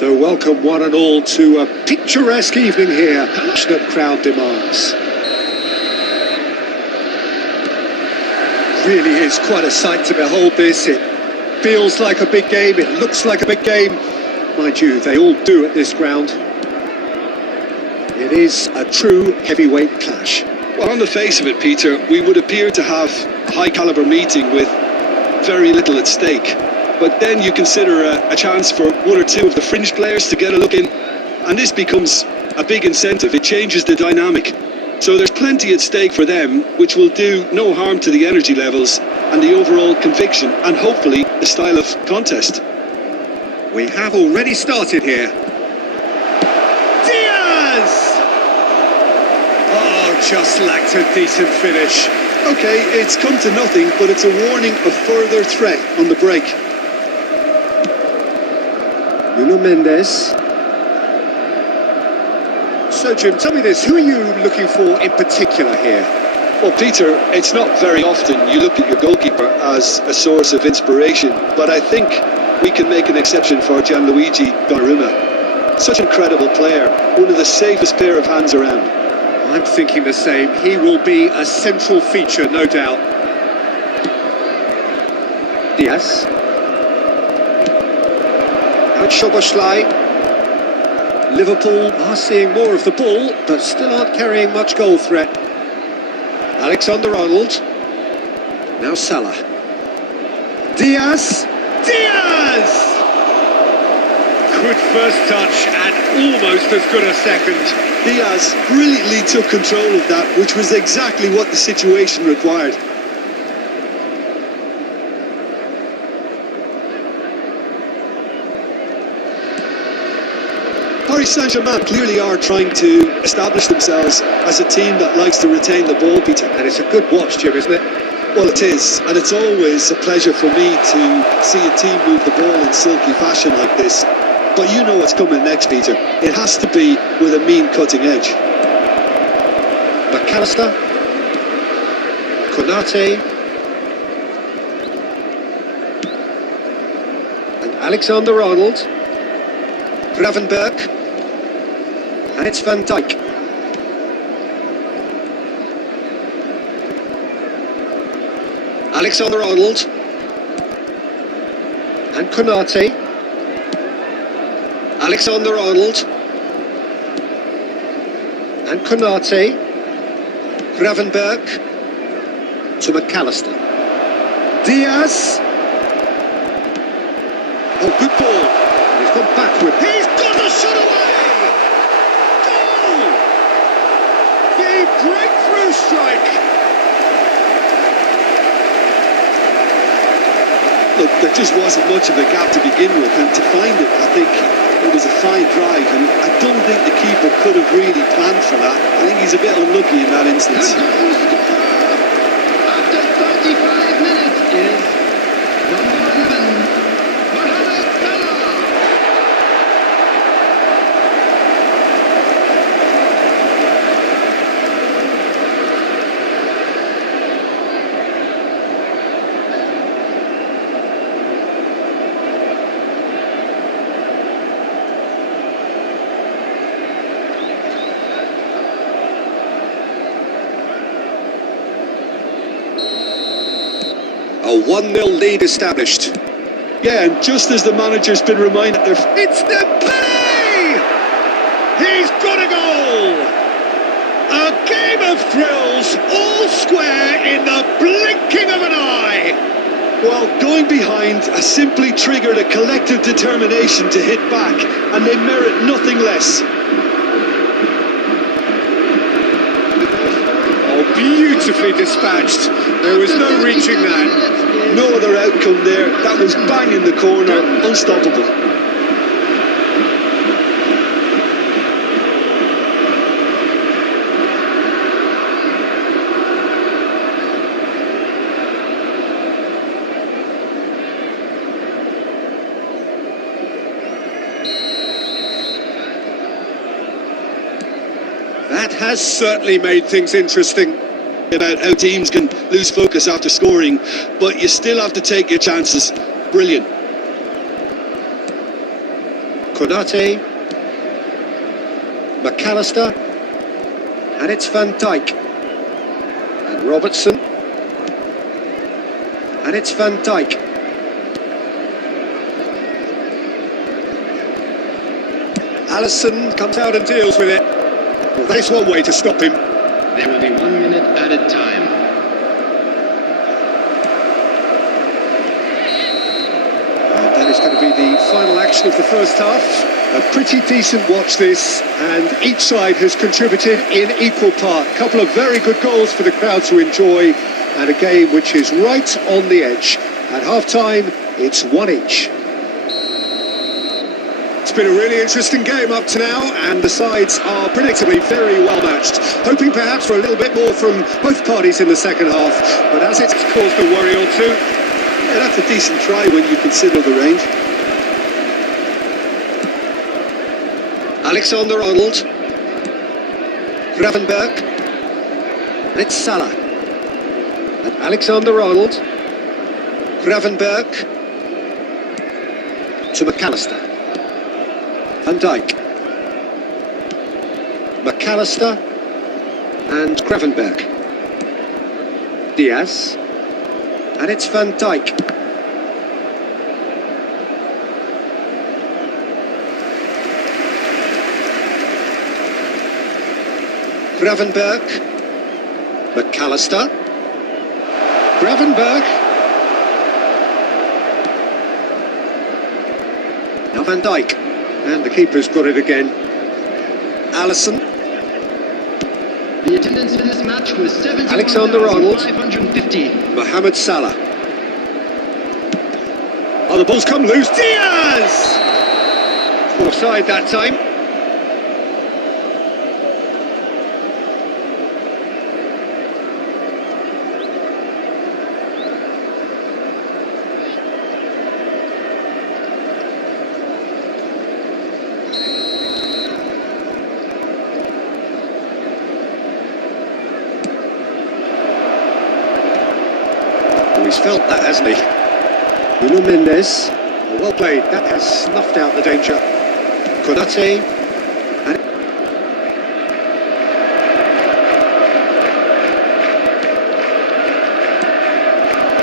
So welcome one and all to a picturesque evening here. Passionate crowd demands. Really is quite a sight to behold this. It feels like a big game, it looks like a big game. Mind you, they all do at this ground. It is a true heavyweight clash. Well, on the face of it, Peter, we would appear to have a high-caliber meeting with very little at stake. But then you consider a chance for one or two of the fringe players to get a look in, and this becomes a big incentive. It changes the dynamic. So there's plenty at stake for them, which will do no harm to the energy levels and the overall conviction, and hopefully the style of contest. We have already started here. Diaz! Oh, just lacked a decent finish. Okay, it's come to nothing, but it's a warning of further threat on the break. Nuno Mendes. So, Jim, tell me this, who are you looking for in particular here? Well, Peter, it's not very often you look at your goalkeeper as a source of inspiration, but I think we can make an exception for Gianluigi Donnarumma. Such an incredible player, one of the safest pair of hands around. I'm thinking the same. He will be a central feature, no doubt. Diaz. Now it's Szoboszlai. Liverpool are seeing more of the ball, but still aren't carrying much goal threat. Alexander-Arnold. Now Salah. Diaz! Diaz! Good first touch and almost as good a second. Diaz brilliantly took control of that, which was exactly what the situation required. Paris Saint-Germain clearly are trying to establish themselves as a team that likes to retain the ball, Peter. And it's a good watch, Jim, isn't it? Well, it is, and it's always a pleasure for me to see a team move the ball in silky fashion like this. But you know what's coming next, Peter. It has to be with a mean cutting edge. McAllister. Konate. And Alexander-Arnold. Gravenberch. And it's Van Dijk. Alexander-Arnold. And Konate. Alexander-Arnold. And Konate. Gravenberch. To McAllister. Diaz. Oh, good ball. And he's gone backward. He's got a shot away! Goal! The breakthrough strike! Look, there just wasn't much of a gap to begin with, and to find it, I think it was a fine drive, and I don't think the keeper could have really planned for that. I think he's a bit unlucky in that instance. After 35 minutes is number 11, Mohamed Salah. A 1-0 lead established. Yeah, and just as the manager's been reminded, It's the play! He's got a goal! A game of thrills, all square in the blinking of an eye! well, going behind has simply triggered a collective determination to hit back, and they merit nothing less. Oh, beautifully dispatched. There was no reaching that. No other outcome there. That was bang in the corner, unstoppable. That has certainly made things interesting. About how teams can lose focus after scoring, but you still have to take your chances. Brilliant. Konate, McAllister, and it's Van Dijk. And Robertson, and it's Van Dijk. Alisson comes out and deals with it. Well, there's one way to stop him. There will be 1 minute added time. And that is going to be the final action of the first half. A pretty decent watch this, and each side has contributed in equal part. A couple of very good goals for the crowd to enjoy, and a game which is right on the edge. At half-time, it's 1 each. It's been a really interesting game up to now, and the sides are predictably very well matched. Hoping perhaps for a little bit more from both parties in the second half, but as it's caused a worry or two. Yeah, that's a decent try when you consider the range. Alexander-Arnold, Gravenberch, and it's Salah. And Alexander-Arnold, Gravenberch, to McAllister. Van Dijk, McAllister, and Gravenberch. Diaz, and it's Van Dijk. Gravenberch, McAllister, Gravenberch, now Van Dijk, and the keeper's got it again. Alisson, The attendance for this match was Alexander-Arnold. 71,550. Mohamed Salah. Oh, the ball's come loose. Diaz! Offside that time. He's felt that, hasn't he? Nuno Mendes, well played, that has snuffed out the danger. Konate,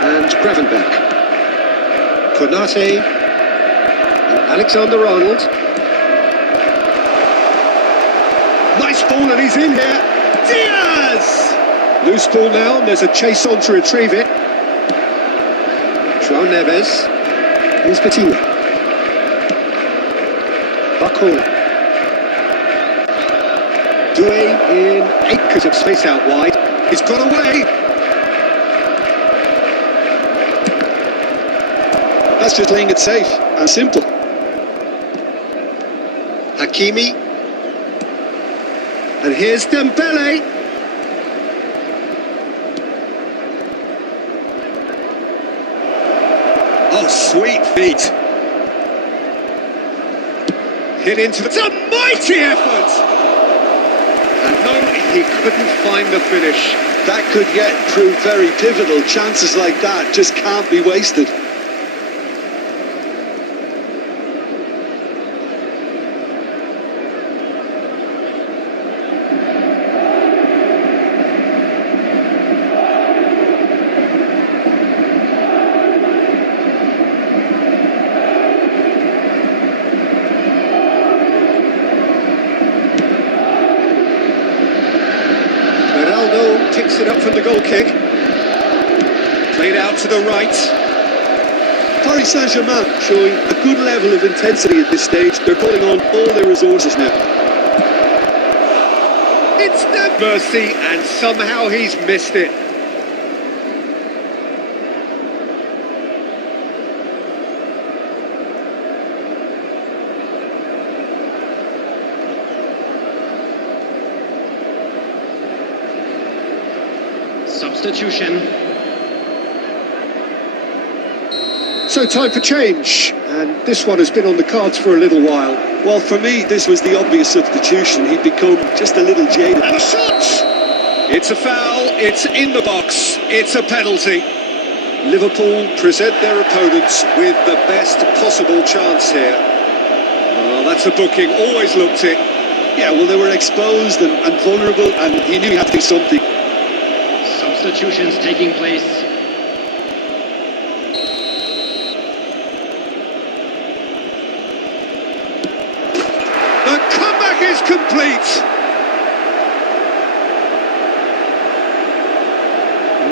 and Gravenberch. Konate, and Alexander-Arnold. Nice ball, and he's in here. Diaz! Loose ball now, and there's a chase on to retrieve it. João Neves, here's Coutinho. Barcola. Doué in acres of space out wide. He's got away. That's just playing it safe and simple. Hakimi. And here's Dembele. Oh, sweet feet. Hit into the... It's a mighty effort! And no, he couldn't find the finish. That could yet prove very pivotal. Chances like that just can't be wasted. Picks it up from the goal kick. Played out to the right. Paris Saint-Germain showing a good level of intensity at this stage. They're pulling on all their resources now. It's the mercy, and somehow he's missed it. Substitution. So time for change, and this one has been on the cards for a little while. Well, for me, this was the obvious substitution. He'd become just a little jaded. And a shot! It's a foul, it's in the box, it's a penalty. Liverpool present their opponents with the best possible chance here. Well, Well, that's a booking, always looked it. Yeah, well, they were exposed and vulnerable, and he knew he had to do something. Substitutions taking place. The comeback is complete.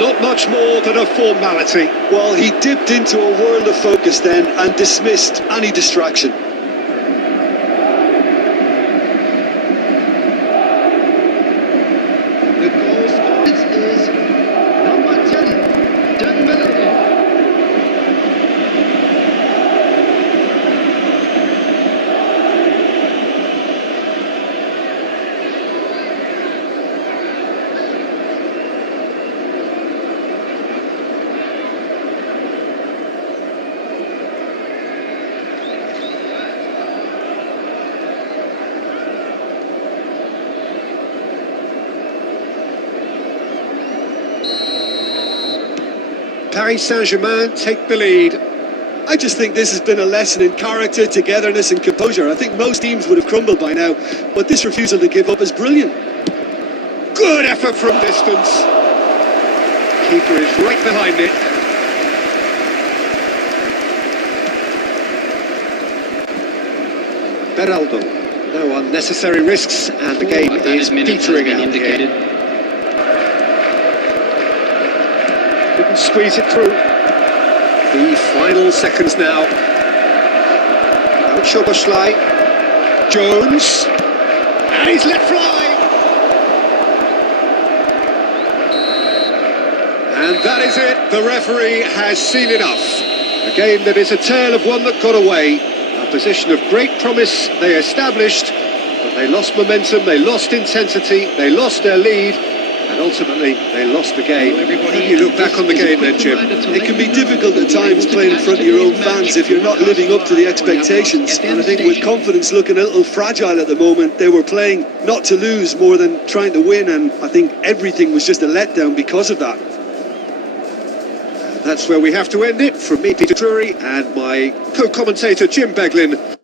Not much more than a formality. Well, he dipped into a world of focus then and dismissed any distraction. The goal scored is number 10, Dembele. Paris Saint-Germain take the lead. I just think this has been a lesson in character, togetherness and composure. I think most teams would have crumbled by now, but this refusal to give up is brilliant. Good effort from distance. Keeper is right behind it. Beraldo. No unnecessary risks, and the game is petering out indicated. here. Couldn't squeeze it through. The final seconds now. Out Szoboszlai. Jones. And he's let fly. And that is it. The referee has seen enough. A game that is a tale of one that got away. A position of great promise they established, but they lost momentum, they lost intensity, they lost their lead, and ultimately they lost the game. How do you look back on the game then, Jim? It can be difficult at times playing in front of your own fans if you're not living up to the expectations. And I think with confidence looking a little fragile at the moment, they were playing not to lose more than trying to win, and I think everything was just a letdown because of that. That's where we have to end it. From me, Peter Drury, and my co-commentator, Jim Beglin.